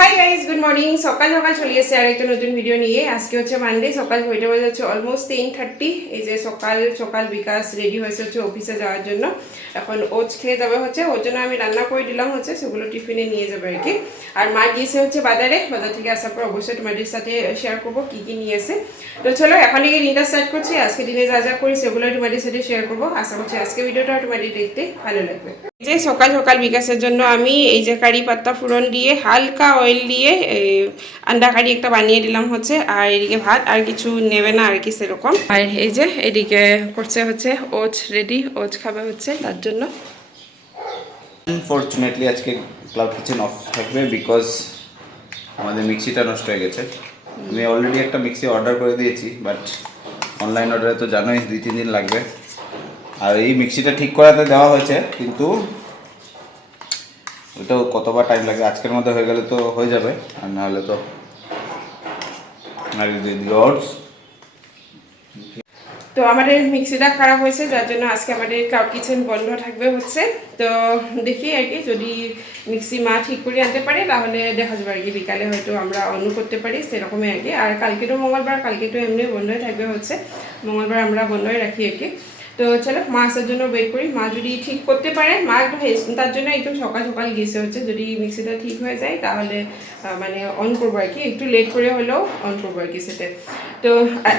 Hi guys good morning সকাল সকাল চলে এসেছে আর একটা নতুন ভিডিও নিয়ে। আজকে হচ্ছে মানডে সকাল ছয়টা বাজে হচ্ছে অলমোস্ট টেন থার্টি এই যে সকাল সকাল বিকাশ রেডি হয়েছে হচ্ছে অফিসে যাওয়ার জন্য। এখন ওটস খেয়ে যাবে হচ্ছে, ওর জন্য আমি রান্না করে দিলাম হচ্ছে, সেগুলো টিফিনে নিয়ে যাবে আর কি। আর মা গিয়েছে হচ্ছে বাজারে। বাজার থেকে আসার পর অবশ্যই তোমাদের সাথে শেয়ার করব, কী কী নিয়ে এসে। তো চলো, এখন থেকে দিনটা স্টার্ট করছি। আজকে দিনে যা যা করি সেগুলো তোমাদের সাথে শেয়ার করব। আশা করছি আজকে ভিডিওটা তোমাদের দেখতে ভালো লাগবে। যে সকাল সকাল বিকাশের জন্য আমি এই যে কারি পাত্তা ফোড়ন দিয়ে হালকা অয়েল দিয়ে আন্ডা কারি একটা বানিয়ে দিলাম হচ্ছে, আর এদিকে ভাত, আর কিছু নেবে না, আর কি সেরকম। আর এই যে, এদিকে করছে হচ্ছে ওটস রেডি ওটস খাবে হচ্ছে তার জন্য। আনফর্চুনেটলি আজকে ক্লাউড কিচেন অফ থাকবে বিকজ আমাদের মিক্সিটা নষ্ট হয়ে গেছে। আমি অলরেডি একটা মিক্সি অর্ডার করে দিয়েছি বাট অনলাইন অর্ডারে তো জানোই, দুই, তিন দিন লাগবে। আর এই মিক্সিটা ঠিক করাতে দেওয়া হয়েছে, কিন্তু ওটাও কতবার টাইম লাগে আজকের মধ্যে হয়ে গেলে তো হয়ে যাবে। আর না হলে তো আর তো আমাদের মিক্সিটা খারাপ হয়েছে, যার জন্য আজকে আমাদের ক্লাউড কিচেন বন্ধ থাকবে হচ্ছে। তো দেখি আর কি, যদি মিক্সি মা ঠিক করে আনতে পারে, তাহলে দেখা যাবে আর কি, বিকালে হয়তো আমরা অন্য করতে পারি, সেরকমই আর কি। আর কালকে তো মঙ্গলবার, কালকে তো এমনি বন্ধই থাকবে হচ্ছে। মঙ্গলবার আমরা বন্ধই রাখি আর কি। তো চলো মা আসার জন্য ওয়েট করি। মা যদি ঠিক করতে পারে মা একটু তার জন্য একদম সকাল সকাল গেছে হচ্ছে। যদি মিক্সিটা ঠিক হয়ে যায়, তাহলে মানে অন করব আর কি। একটু লেট করে হলেও অন করব আর কি সেটা তো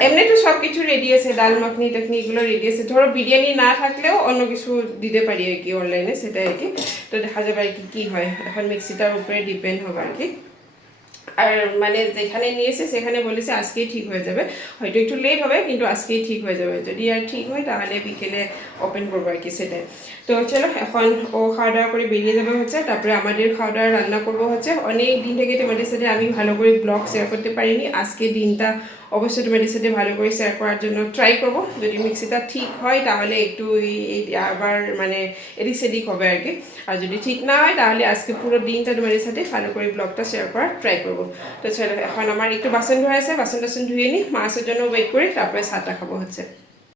এমনি তো সব কিছু রেডি আছে। ডাল, মাখনি, টাখনি এগুলো রেডি আছে। ধরো বিরিয়ানি না থাকলেও অন্য কিছু দিতে পারি আর কি অনলাইনে সেটা আর কি। তো দেখা যাবে আর কি কী হয়। এখন মিক্সিটার উপরে ডিপেন্ড হবে আর কি। আর মানে যেখানে নিয়েছে, সেখানে বলেছে আজকেই ঠিক হয়ে যাবে। হয়তো একটু লেট হবে, কিন্তু আজকেই ঠিক হয়ে যাবে। যদি আর ঠিক হয়, তাহলে বিকেলে ওপেন করব আর কি সেটাই তো চলো, এখন ও খাওয়া দাওয়া করে বেরিয়ে যাবে হচ্ছে। তারপরে আমাদের খাওয়া দাওয়া রান্না করব হচ্ছে। অনেক দিন থেকে তোমাদের সাথে আমি ভালো করে ব্লগ শেয়ার করতে পারিনি। আজকে দিনটা অবশ্যই তোমাদের সাথে ভালো করে শেয়ার করার জন্য ট্রাই করব। যদি মিক্সিটা ঠিক হয়, তাহলে একটু আবার মানে এদিক সেদিক হবে আর কি। আর যদি ঠিক না হয়, তাহলে আজকে পুরো দিনটা তোমাদের সাথে ভালো করে ব্লগটা শেয়ার করার ট্রাই করব। তো চলো, এখন আমার একটু বাসন ধোয়া আছে, বাসন টাসন ধুয়ে নিই মাছের জন্য ওয়েট করি, তারপরে সাতটা খাব হচ্ছে।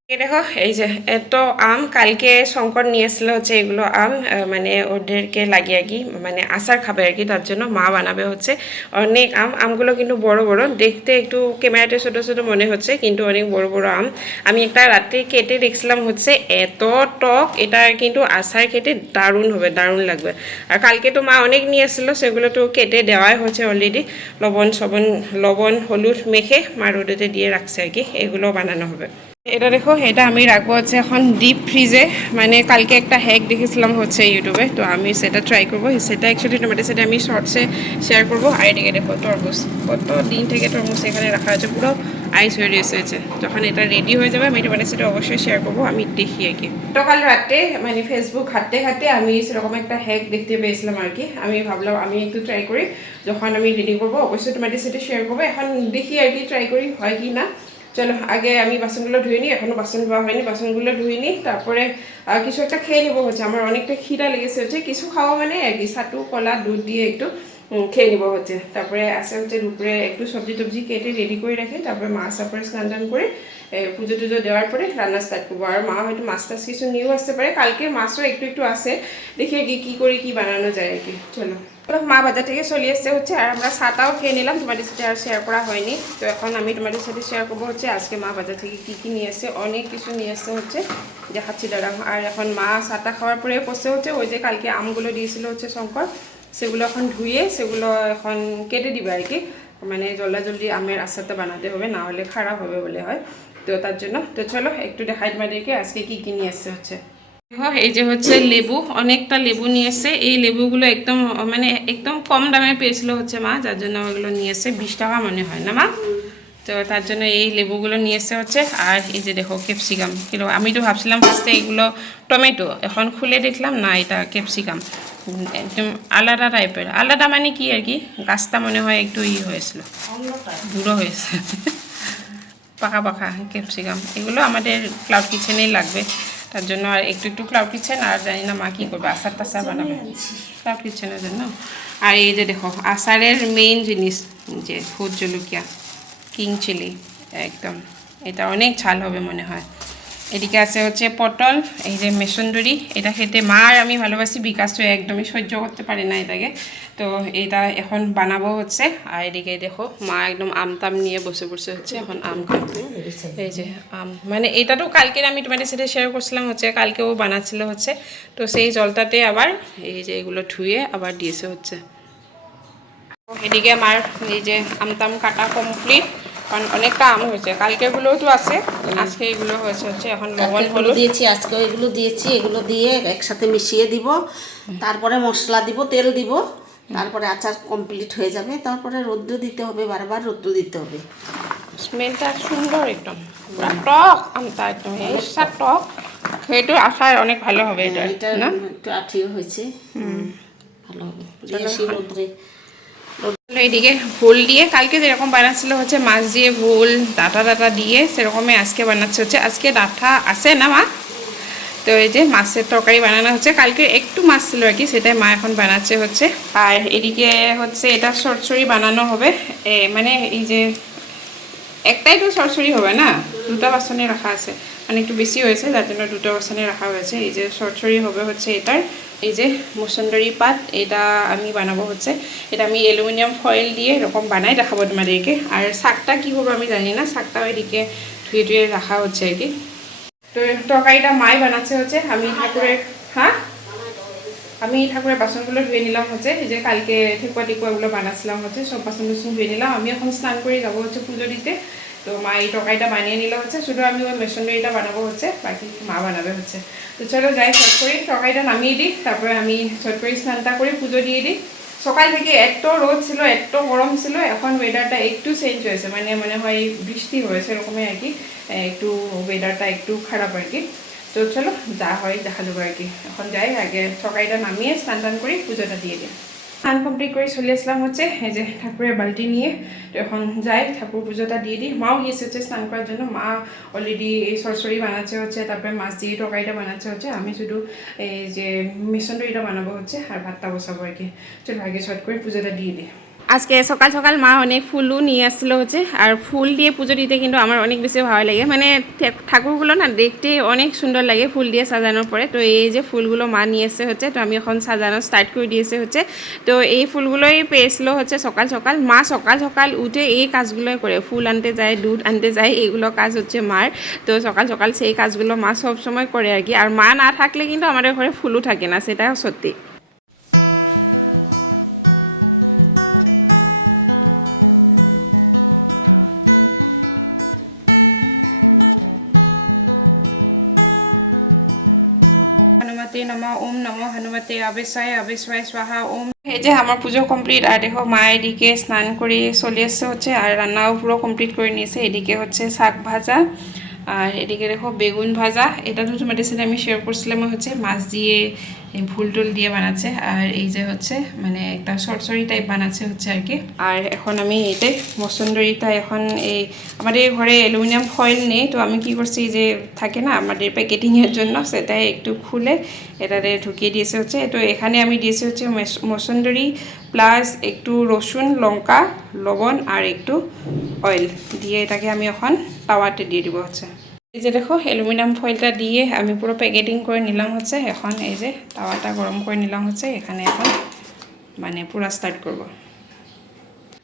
দেখো, এই যে এত আম। কালকে শঙ্কর নিয়ে এসেছিল হচ্ছে এগুলো আম মানে ওদেরকে লাগিয়ে কি মানে আচার খাবে আর কি, তার জন্য মা বানাবে হচ্ছে অনেক আম। আমগুলো কিন্তু বড় বড়, দেখতে একটু ক্যামেরাতে ছোটো ছোটো মনে হচ্ছে, কিন্তু অনেক বড় বড় আম। আমি একটা রাত্রে কেটে দেখছিলাম হচ্ছে, এত টক, এটা কিন্তু আচার খেতে দারুণ হবে, দারুণ লাগবে। আর কালকে তো মা অনেক নিয়ে এসেছিল, সেগুলো তো কেটে দেওয়াই হচ্ছে অলরেডি লবণ সবন লবণ, হলুদ মেখে মা রোদেতে দিয়ে রাখছে আর কি, এগুলো বানানো হবে। এটা দেখো, এটা আমি রাখব হচ্ছে এখন ডিপ ফ্রিজে মানে কালকে একটা হ্যাক দেখেছিলাম হচ্ছে ইউটিউবে তো আমি সেটা ট্রাই করব। সেটা অ্যাকচুয়ালি তোমাদের সাথে আমি শর্টসে শেয়ার করব। আর এদিকে দেখো, তরমুজ। কত দিন থেকে তরমুজ এখানে রাখা আছে, পুরো আইস হয়ে রয়েছে যখন এটা রেডি হয়ে যাবে, আমি তোমাদের সাথে অবশ্যই শেয়ার করব। আমি দেখি আর কি। সকাল রাতে মানে ফেসবুক হাঁটতে হাঁটতে আমি সেরকম একটা হ্যাক দেখতে পেয়েছিলাম আর কি। আমি ভাবলাম, আমি একটু ট্রাই করি। যখন আমি রেডি করব, অবশ্যই তোমাদের সাথে শেয়ার করব। এখন দেখি আর কি ট্রাই করি, হয় কি না। চলো, আগে আমি বাসনগুলো ধুয়ে নিই, এখনও বাসন ধোয়া হয়নি, বাসনগুলো ধুয়ে নিই, তারপরে কিছু একটা খেয়ে নেব হচ্ছে। আমার অনেকটা খিদা লেগেছে হচ্ছে, কিছু খাওয়া মানে আর ছাতু কলা, দুধ দিয়ে একটু খেয়ে নিবো হচ্ছে। তারপরে আসে হচ্ছে দুপুরে একটু সবজি টবজি কেটে রেডি করে রাখি তারপরে মাছ তারপরে স্নান টান করে পুজো টুজো দেওয়ার পরে রান্না স্টার্ট করব। আর মা হয়তো মাছ টাছ কিছু নিয়েও আসতে পারে। কালকে মাছও একটু একটু আসে। দেখি কি করে, কি বানানো যায় আর কি চলো মা বাজার থেকে চলে এসছে হচ্ছে, আর আমরা সাতাও খেয়ে নিলাম। তোমাদের সাথে আর শেয়ার করা হয়নি। তো এখন আমি তোমাদের সাথে শেয়ার করব হচ্ছে, আজকে মা বাজার থেকে কী কী নিয়ে এসছে, অনেক কিছু নিয়ে এসছে হচ্ছে, দেখাচ্ছি দাঁড়া আর এখন মা সাতা খাওয়ার পরে বসে হচ্ছে, ওই যে কালকে আমগুলো দিয়েছিল হচ্ছে শঙ্কর। সেগুলো এখন ধুয়ে সেগুলো এখন কেটে দিবে আর কি। মানে জলদা জলদি আমের আচারটা বানাতে হবে, না হলে খারাপ হবে বলে হয়। তো তার জন্য, তো চলো একটু দেখাই তোমাদেরকে আজকে কী কী নিয়ে এসছে হচ্ছে। এই যে হচ্ছে লেবু, অনেকটা লেবু নিয়ে এসে এই লেবুগুলো একদম মানে একদম কম দামে পেয়েছিল হচ্ছে মা, যার জন্য ওগুলো নিয়ে এসে বিশ টাকা মনে হয় না মা? তো তার জন্য এই লেবুগুলো নিয়ে এসে হচ্ছে। আর এই যে দেখো ক্যাপসিকাম। কিন্তু আমি তো ভাবছিলাম ফার্স্টে এগুলো টমেটো, এখন খুলে দেখলাম, না, এটা ক্যাপসিকাম। একদম আলাদা টাইপের আলাদা মানে কি আর কি? গাছটা মনে হয় একটু ই হয়েছিল। বুড়ো হয়েছে। পাকা পাকা ক্যাপসিকাম। এগুলো আমাদের ক্লাউড কিচেনেই লাগবে। তার জন্য আর একটু একটু ক্লাউড কিচেন আর জানি না মা কী করবে আচার টাচার বানাবে। ক্লাউড কিচেনের জন্য। আর এই যে দেখো আচারের মেইন জিনিস যে ভোট জলকিয়া কিং চিলি একদম। এটা অনেক ঝাল হবে মনে হয়। এদিকে আছে হচ্ছে পটল, এই যে মেসন্দরি এটা খেতে মা আর আমি ভালোবাসি বিকাশ তো একদমই সহ্য করতে পারে না এটাকে। তো এটা এখন বানাবো হচ্ছে, আর এদিকে দেখো মা একদম আম তাম নিয়ে বসে বসে হচ্ছে এখন আম খাবে এই যে আম মানে এটা কালকে আমি তোমাদের সাথে শেয়ার করছিলাম হচ্ছে, কালকেও বানাচ্ছিল হচ্ছে। তো সেই জলটাতে আবার এই যে এগুলো ধুয়ে আবার দিয়েছে হচ্ছে। এদিকে আমার এই যে আমতাম কাটা কমপ্লিট কারণ অনেকটা আম হয়েছে। কালকে কালকেগুলোও তো আছে আজকে এগুলো হয়েছে হচ্ছে এখন লবণ হলুদ। দিয়েছি আজকে এগুলো দিয়েছি এগুলো দিয়ে একসাথে মিশিয়ে দিব। তারপরে মশলা দিব তেল দিব। তারপরে আচার কমপ্লিট হয়ে যাবে। তারপরে রৌদ্র দিতে হবে বারবার রৌদ্র দিতে হবে। স্মেলটা সুন্দর একদম। পুরা টক আমটা একদম। এই সার টক সেইটো আচার অনেক ভালো হবে এটা এটা না? একটু আঠিও হয়েছে। হুম। ভালো হবে। রৌদ্রে এদিকে ভুল দিয়ে, কালকে যেরকম বানাচ্ছিল হচ্ছে মাছ দিয়ে ভুল, ডাটা ডাটা দিয়ে সেরকমই আজকে বানাচ্ছে হচ্ছে। আজকে ডাটা আছে না মা? তো এই যে মাছের তরকারি বানানো হচ্ছে, কালকে একটু মাছ ছিল আর কি, সেটাই মা এখন বানাচ্ছে হচ্ছে। আর এদিকে হচ্ছে এটা সরসরি বানানো হবে। মানে এই যে একটাই তো সরসরি হবে না? দুটো বাসনে রাখা আছে। মানে একটু বেশি হয়েছে যার জন্য দুটো বাসনে রাখা হয়েছে। এই যে সরসরি হবে হচ্ছে এটার। এই যে মুসন্দরি পাত, এটা আমি বানাবো হচ্ছে। এটা আমি অ্যালুমিনিয়াম ফয়েল দিয়ে এরকম বানাই দেখাবো তোমাদেরকে। আর শাকটা কী করব আমি জানি না শাকটাও এদিকে ধুয়ে ধুয়ে রাখা হচ্ছে আর কি। তো তরকারিটা মাই বানাচ্ছে হচ্ছে, আমি ঠাকুরের হ্যাঁ? আমি ঠাকুরের বাসনগুলো ধুয়ে নিলাম হচ্ছে, এই যে কালকে ঠেকুয়া টেকুয়াগুলো বানাচ্ছিলাম হচ্ছে, সব বাসন টাসন ধুয়ে নিলাম। আমি এখন স্নান করে যাব হচ্ছে পুজো দিতে। তো মা এই তরকারিটা বানিয়ে নিল হচ্ছে, শুধু আমি ওই মেশনারিটা বানাবো হচ্ছে, বাকি মা বানাবে হচ্ছে। তো চলো যাই ছট করে তরকারিটা নামিয়ে দিই, তারপরে আমি ছট করে স্নানটা করে পুজো দিয়ে দিই। সকাল থেকে এত রোদ ছিল, এত গরম ছিল, এখন ওয়েদারটা একটু চেঞ্জ হয়েছে মানে মনে হয় বৃষ্টি হয়েছে এরকমই আর কি একটু ওয়েদারটা একটু খারাপ আর কি। তো চলো, যা হয় দেখা যাব আর কি। এখন যাই, আগে সকালটা নামিয়ে স্নান টান করে পুজোটা দিয়ে দিই। স্নান কমপ্লিট করে চলে আসলাম হচ্ছে, এই যে ঠাকুরের বালতি নিয়ে। তো এখন যাই, ঠাকুর পুজোটা দিয়ে দিই। মাও গিয়েছে হচ্ছে স্নান করার জন্য। মা অলরেডি এই সরসরি বানাচ্ছে হচ্ছে, তারপরে মাছ দিয়ে তরকারিটা বানাচ্ছে হচ্ছে। আমি শুধু এই যে মিশনটা বানাবো হচ্ছে, আর ভাতটা বসাবো আর কি। চলো আগে শর্ট করে পুজোটা দিয়ে দিই। আজকে সকাল সকাল মা অনেক ফুলও নিয়ে আসলো হচ্ছে, আর ফুল দিয়ে পুজো দিতে কিন্তু আমার অনেক বেশি ভালো লাগে। মানে ঠাকুরগুলো না দেখতে অনেক সুন্দর লাগে ফুল দিয়ে সাজানোর পরে। তো এই যে ফুলগুলো মা নিয়ে এসে হচ্ছে, তো আমি এখন সাজানো স্টার্ট করে দিয়েছে হচ্ছে। তো এই ফুলগুলোই পেয়েছিলো হচ্ছে সকাল সকাল। মা সকাল সকাল উঠে এই কাজগুলোই করে, ফুল আনতে যায়, দুধ আনতে যায়, এগুলো কাজ হচ্ছে মার। তো সকাল সকাল সেই কাজগুলো মা সব সময় করে আর কি। আর মা না থাকলে কিন্তু আমাদের ঘরে ফুলও থাকে না সেটাও সত্যি। হনুমতে নম ওম নম হনুমতে আবেশায় আবেশায় স্বাহা ওম এই যে আমার পুজো কমপ্লিট আর দেখো মা এদিকে স্নান করে চলে এসছে হচ্ছে, আর রান্নাও পুরো কমপ্লিট করে নিয়েছে। এদিকে হচ্ছে শাক ভাজা, আর এদিকে দেখো বেগুন ভাজা। এটা তো তোমাদের সাথে আমি শেয়ার করছিলাম, হচ্ছে মাছ দিয়ে এই ফুল টুল দিয়ে বানাচ্ছে। আর এই যে হচ্ছে মানে একটা সরসরি টাইপ বানাচ্ছে হচ্ছে আর কি। আর এখন আমি এইটাই মসন্দরিটা এখন এই আমাদের ঘরে অ্যালুমিনিয়াম ফয়েল নেই, তো আমি কি করছি যে থাকে না আমাদের প্যাকেটিংয়ের জন্য সেটাই একটু খুলে এটাতে ঢুকিয়ে দিয়েছে হচ্ছে। তো এখানে আমি দিয়েছি হচ্ছে মেস- মসন্দরি প্লাস একটু রসুন, লঙ্কা, লবণ আর একটু অয়েল দিয়ে এটাকে আমি এখন তাওয়াতে দিয়ে দিব হচ্ছে। এই যে দেখো অ্যালুমিনিয়াম ফয়েলটা দিয়ে আমি পুরো প্যাকেটিং করে নিলাম হচ্ছে। এখন এই যে তাওয়াটা গরম করে নিলাম হচ্ছে। এখানে এখন মানে পুরো স্টার্ট করব।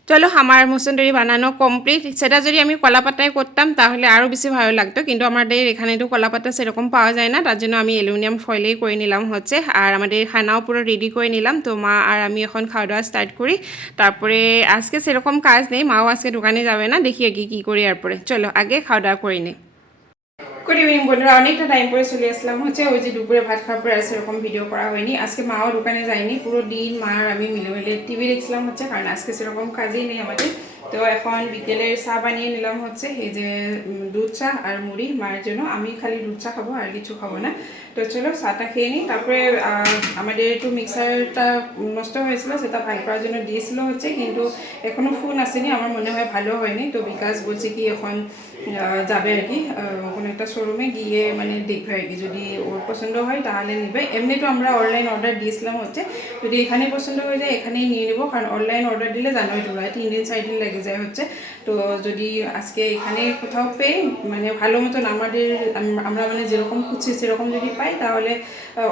চলো, আমার মুসুন্দরি বানানো কমপ্লিট সেটা যদি আমি কলাপাতায় করতাম, তাহলে আরও বেশি ভালো লাগতো। কিন্তু আমাদের এখানে তো কলাপাতা সেরকম পাওয়া যায় না। তার জন্য আমি অ্যালুমিনিয়াম ফয়েলেই করে নিলাম হচ্ছে। আর আমাদের খানাও পুরো রেডি করে নিলাম। তো মা আর আমি এখন খাওয়া দাওয়া স্টার্ট করি। তারপরে আজকে সেরকম কাজ নেই। মাও আজকে দোকানে যাবে না। দেখি আগে কী করি তারপরে চলো, আগে খাওয়া দাওয়া করে নিই। গুড ইভিনিং বন্ধুরা। অনেকটা টাইম পরে চলে আসলাম। হচ্ছে ওই যে দুপুরে ভাত খাওয়ার পরে আর সেরকম ভিডিও করা হয়নি। আজকে মাও দোকানে যায়নি। পুরো দিন মা আর আমি মিলে মিলে টিভি দেখছিলাম হচ্ছে, কারণ আজকে সেরকম কাজই নেই আমাদের। তো এখন বিকেলের চা বানিয়ে নিলাম হচ্ছে, এই যে দুধ চা আর মুড়ি মায়ের জন্য। আমি খালি দুধ চা খাব আর কিছু খাব না। তো চলো, চাটা খেয়ে নিই। তারপরে আমাদের একটু মিক্সারটা নষ্ট হয়েছিল, সেটা ভালো করার জন্য দিয়েছিল হচ্ছে, কিন্তু এখনও ফোন আসেনি। আমার মনে হয় ভালো হয়নি। তো বিকাশ বলছে কি এখন যাবে আর কি। কোনো একটা শোরুমে গিয়ে মানে দেখবে আর কি। যদি ওর পছন্দ হয় তাহলে নিবে। এমনি তো আমরা অনলাইন অর্ডার দিয়েছিলাম হচ্ছে। যদি এখানে পছন্দ হয়ে যায়, এখানেই নিয়ে নেব। কারণ অনলাইন অর্ডার দিলে জানোই তোমরা তিন দিন, চার দিন লেগে লেগে যায় হচ্ছে। তো যদি আজকে এখানে কোথাও পেয়ে মানে ভালো মতন আমাদের আমরা মানে যেরকম খুঁজছি, সেরকম যদি পাই, তাহলে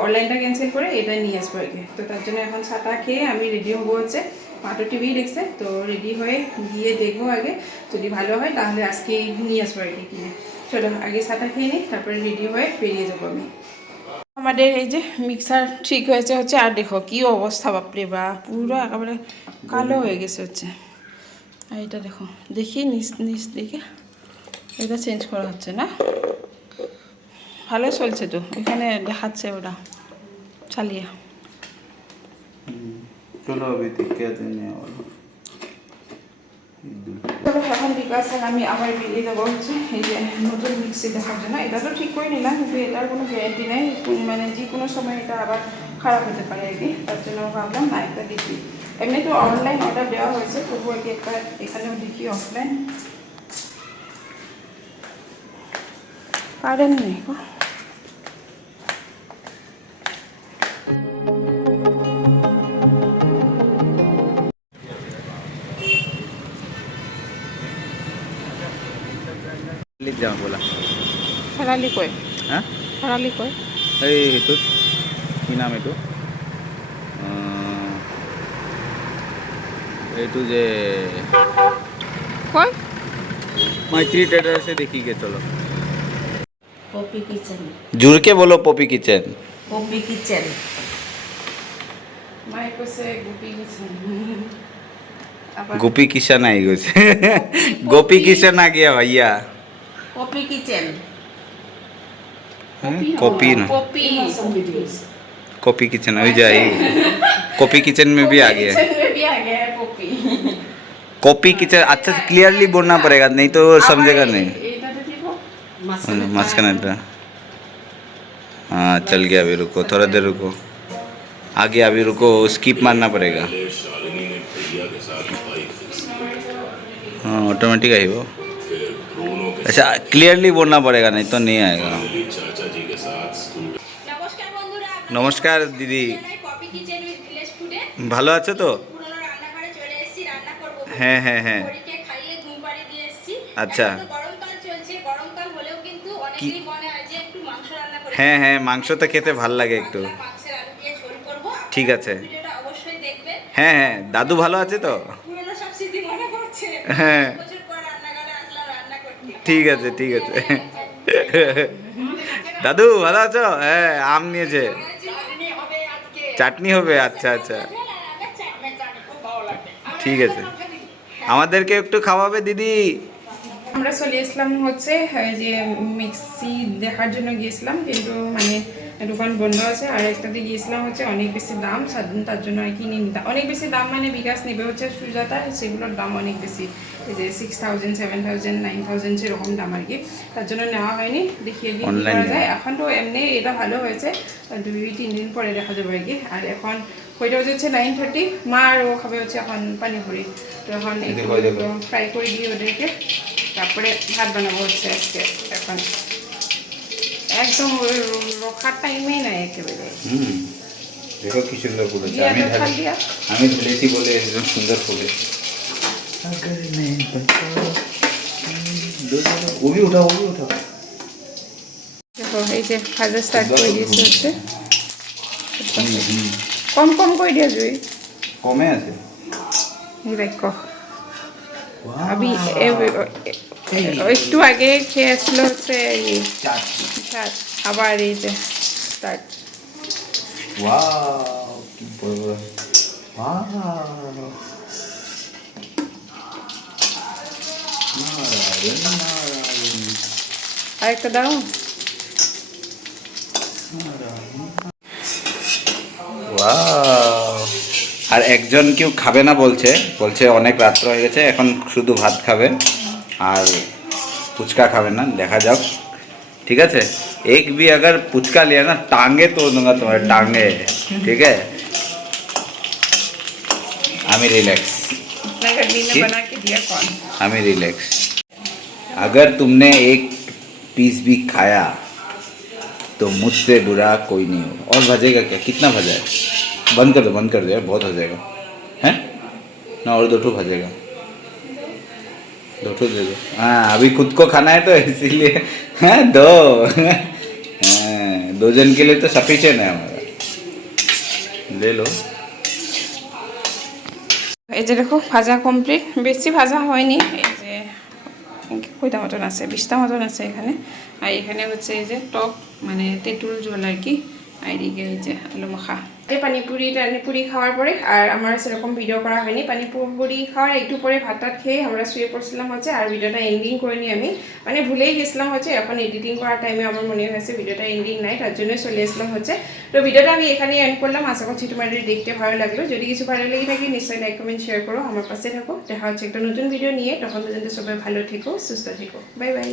অনলাইনটা ক্যান্সেল করে এটা নিয়ে আসব আর কি। তো তার জন্য এখন ছাতা খেয়ে আমি রেডি হব হচ্ছে। মাটো টিভি দেখছে, তো রেডি হয়ে গিয়ে দেখব আগে। যদি ভালো হয়, তাহলে আজকে নিয়ে আসব আর কি কিনে। চলো, আগে ছাতা খেয়ে নিই, তারপরে রেডি হয়ে বেরিয়ে যাব আমি। আমাদের এই যে মিক্সার ঠিক হয়েছে হচ্ছে, আর দেখো কি অবস্থা, বাপরে বা, পুরো একেবারে কালো হয়ে গেছে হচ্ছে। আর এটা দেখো, দেখি নিচ নিচ দিকে। এটা চেঞ্জ করা হচ্ছে না? ভালো চলছে তো, এখানে দেখাচ্ছে ওটা। চালিয়ে। চলো অবিতে কেঁদে নেওয়া তবে এখন বিকাশের আমি আবার বিলিয়ে দেবো হচ্ছে এই যে নতুন মিক্সি দেখার জন্য। এটা তো ঠিক করে নিলাম, কিন্তু এটার কোনো গ্যারান্টি নেই। মানে যে কোনো সময় এটা আবার খারাপ হতে পারে আর কি। তার জন্য ভাবলাম না, একটা দেখি। এমনি তো অনলাইন অর্ডার দেওয়া হয়েছে, তবুও আর কি একটা এখানেও দেখি অফলাইন কারেন্ট নেই গো। লিখ যাও বলা খেলালি কয় হ্যাঁ খেলালি কয় এই এইটোত কি নাম এইটো আহ, এইটো যে কয় मैत्री ट्रेडर से देखिए चलो পপি কিচেন जुड़ के बोलो पॉपी किचन পপি কিচেন মাই কৈছে গোপী গৈছে আবার गोपी किशन आई गए गोपी किशन आ गया भैया পপি কিচেন कॉपी ना কপি कॉपी किचन हो जाए कॉपी किचन में भी आ गया किचन में भी आ गया है कॉपी कॉपी किचन अच्छा से क्लियरली बोलना पड़ेगा नहीं तो समझेगा नहीं এটা তো ঠিক मस्कन हाँ चल गया अभी रुको थोड़ा देर रुको आगे अभी रुको स्किप मारना पड़ेगा हाँ ऑटोमेटिक आई वो আচ্ছা ক্লিয়ারলি বলনা পড়েগা নাই তো নিয়ে আয়গা। নমস্কার দিদি। ভালো আছো তো? হ্যাঁ হ্যাঁ হ্যাঁ। আচ্ছা। হ্যাঁ হ্যাঁ মাংসটা খেতে ভালো লাগে একটু। ঠিক আছে। হ্যাঁ হ্যাঁ দাদু ভালো আছে তো? হ্যাঁ। ঠিক আছে ঠিক আছে। দাদু, ভালো আছো? হ্যাঁ আম নিয়েছে। চাটনি হবে আচ্ছা আচ্ছা। ঠিক আছে। আমাদেরকে একটু খাওয়াবে, দিদি? আমরা চলে এসলাম হচ্ছে যে মিক্সি দেখার জন্য গিয়েছিলাম, কিন্তু মানে দোকান বন্ধ আছে আর একটাতে গিয়েছিলাম হচ্ছে অনেক বেশি দাম তার জন্য আর কি নিয়ে নিতাম অনেক বেশি দাম মানে বিকাশ নেবে হচ্ছে সুজাতা সেগুলোর দাম অনেক বেশি। এই যে six thousand seven thousand nine thousand সেরকম দাম আর কি। তার জন্য নেওয়া হয়নি দেখিয়ে করা যায়। এখন তো এমনি এটা ভালো হয়েছে দুই তিন দিন পরে দেখা যাবে আর কি। আর এখন ওইটা হচ্ছে নাইন থার্টি মা আর ও খাবে হচ্ছে এখন পানিপুরি। তো এখন। ফ্রাই করে দিই ওদেরকে। তারপরে ভাত বানাবো হচ্ছে আজকে এখন। একদম রোখার টাইমে না একেবারে। হুম দেখো কি সুন্দর ফুলেছে আমি আমি ধরেছি বলে একদম সুন্দর ফুলে। ওবি উঠাও ওবি উঠাও। দেখো এই যে ভাজা স্টার্ট করে দিয়েছে হচ্ছে। কম কম করে দিয়ে জুই। কমে আছে। দেখ। দেখো আমি একটু আগে খেয়ে আসলো হচ্ছে এই ভাত আবার এই যে স্টার্ট ওয়াও কি বড় বড় ওয়াও নারায়ণ নারায়ণ আরেকটা দাও ওয়াও আর একজন কেউ খাবে না বলছে বলছে অনেক রাত্র হয়ে গেছে এখন শুধু ভাত খাবে আর ফুচকা খাবে না দেখা যাক ঠিক আছে एक भी अगर पुचका लिया ना टांगे तोड़ दूंगा तुम्हारे टांगे ठीक है আমি রিল্যাক্স अपना गड्डी ने ठीक। बना के दिया कौन हमें रिलैक्स अगर तुमने एक पीस भी खाया तो मुझसे बुरा कोई नहीं हो और भजेगा क्या कितना भजा है बंद कर दो बंद कर दो यार बहुत हो जाएगा हैं ना और दो ठो भजेगा दो ठो दे दो हाँ अभी खुद को खाना है तो इसीलिए हाँ दो हाँ, दो जन के लिए तो सफिशिएंट है हमारा ले लो এই যে দেখো ভাজা কমপ্লিট বেশি ভাজা হয়নি এই যে কয়টা মতন আছে বিশটা মতন আছে এখানে আর এখানে হচ্ছে এই যে টক মানে তেঁতুল ঝোল আর কি আর এদিকে এই যে আলু মাখা এই পানিপুরি, টানিপুরি খাওয়ার পরে, আর আমার সেরকম ভিডিও করা হয়নি। পানিপুরি খাওয়ার একটু পরে ভাত টাত খেয়ে আমরা শুয়ে পড়ছিলাম হচ্ছে, আর ভিডিওটা এন্ডিং করিনি আমি। মানে ভুলেই গেছিলাম হচ্ছে, এখন এডিটিং করার টাইমে আমার মনে হয়েছে ভিডিওটা এন্ডিং নাই, তার জন্য চলে আসলাম হচ্ছে। তো ভিডিওটা আমি এখানে এন্ড করলাম। আশা করছি তোমাদের দেখতে ভালো লাগল। যদি কিছু ভালো লেগে থাকে, নিশ্চয়ই লাইক কমেন্ট শেয়ার করো। আমার পাশে থাকো। দেখা হচ্ছে একটা নতুন ভিডিও নিয়ে। তখন পর্যন্ত সবাই ভালো থেকো, সুস্থ থেকো। Bye bye